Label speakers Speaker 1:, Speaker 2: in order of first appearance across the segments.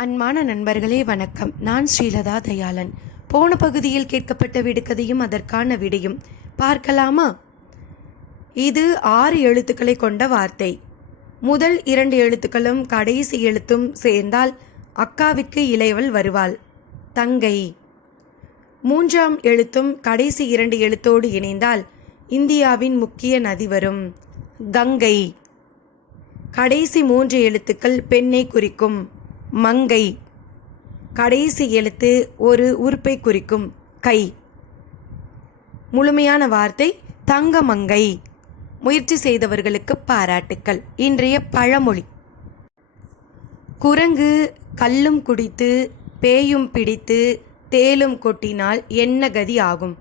Speaker 1: அன்பான நண்பர்களே வணக்கம். நான் ஸ்ரீலதா தயாளன். போன பகுதியில் கேட்கப்பட்ட விடுகதையும் அதற்கான விடையும். பார்க்கலாமா? இது ஆறு எழுத்துக்களை கொண்ட வார்த்தை. முதல் இரண்டு எழுத்துக்களும் கடைசி எழுத்தும் சேர்ந்தால் அக்காவிற்கு இளையவள் வருவாள். தங்கை. மூன்றாம் எழுத்தும் கடைசி இரண்டு எழுத்தோடு இணைந்தால் இந்தியாவின் முக்கிய நதி வரும். கங்கை. கடைசி மூன்று எழுத்துக்கள் பெண்ணை குறிக்கும். மங்கை. கடைசி எழுத்து ஒரு உறுப்பை குறிக்கும் கை. முழுமையான வார்த்தை தங்கமங்கை முயற்சி செய்தவர்களுக்கு பாராட்டுக்கள். இன்றைய பழமொழி. குரங்கு கல்லும் குடித்து பேயும் பிடித்து தேலும் கொட்டினால் என்ன கதி ஆகும்?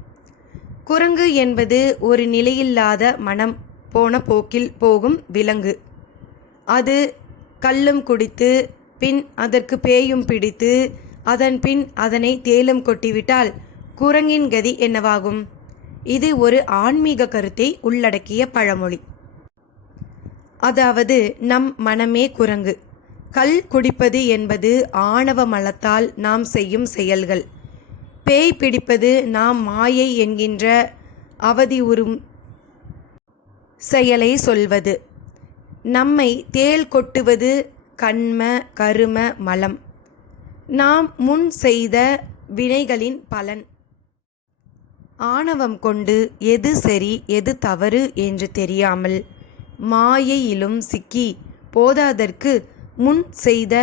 Speaker 1: குரங்கு என்பது ஒரு நிலையில்லாத மனம் போன போக்கில் போகும் விலங்கு. அது கல்லும் குடித்து பின் அதற்கு பேயும் பிடித்து அதன் பின் அதனை தேலும் கொட்டிவிட்டால் குரங்கின் கதி என்னவாகும்? இது ஒரு ஆன்மீக கருத்தை உள்ளடக்கிய பழமொழி. அதாவது நம் மனமே குரங்கு. கல் குடிப்பது என்பது ஆணவ மலத்தால் நாம் செய்யும் செயல்கள். பேய் பிடிப்பது நாம் மாயை என்கின்ற அவதி உறும் செயலை சொல்வது. நம்மை தேள் கொட்டுவது கண்ம கரும மலம். நாம் முன் செய்த வினைகளின் பலன். ஆணவம் கொண்டு எது சரி எது தவறு என்று தெரியாமல் மாயையிலும் சிக்கி போதாதற்கு முன் செய்த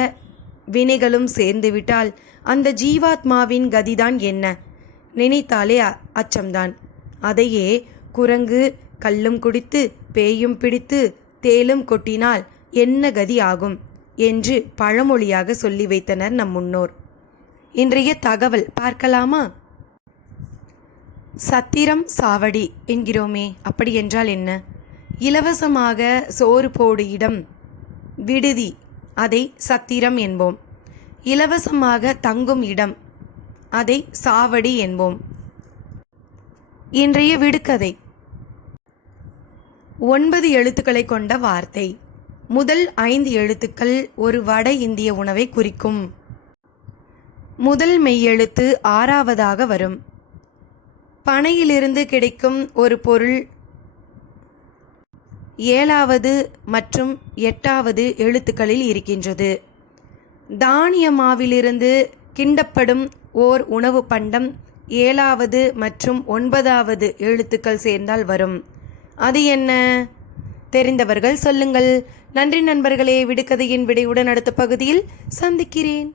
Speaker 1: வினைகளும் சேர்ந்துவிட்டால் அந்த ஜீவாத்மாவின் கதிதான் என்ன? நினைத்தாலே அச்சம்தான். அதையே குரங்கு கல்லும் குடித்து பேயும் பிடித்து தேலும் கொட்டினால் என்ன கதி ஆகும்? என்று பழமொழியாக சொல்லி வைத்தனர் நம் முன்னோர். இன்றைய தகவல் பார்க்கலாமா? சத்திரம் சாவடி என்கிறோமே அப்படி என்றால் என்ன? இலவசமாக சோறு போடு இடம் விடுதி அதை சத்திரம் என்போம். இலவசமாக தங்கும் இடம் அதை சாவடி என்போம். இன்றைய விடுகதை. ஒன்பது எழுத்துக்களை கொண்ட வார்த்தை. முதல் ஐந்து எழுத்துக்கள் ஒரு வட இந்திய உணவை குறிக்கும். முதல் மெய்யெழுத்து ஆறாவதாக வரும். பனையிலிருந்து கிடைக்கும் ஒரு பொருள் ஏழாவது மற்றும் எட்டாவது எழுத்துக்களில் இருக்கின்றது. தானிய மாவிலிருந்து கிண்டப்படும் ஓர் உணவு பண்டம் ஏழாவது மற்றும் ஒன்பதாவது எழுத்துக்கள் சேர்ந்தால் வரும். அது என்ன? தெரிந்தவர்கள் சொல்லுங்கள். நன்றி நண்பர்களே விடுகதையின் விடையுடன் அடுத்த பகுதியில் சந்திக்கிறேன்.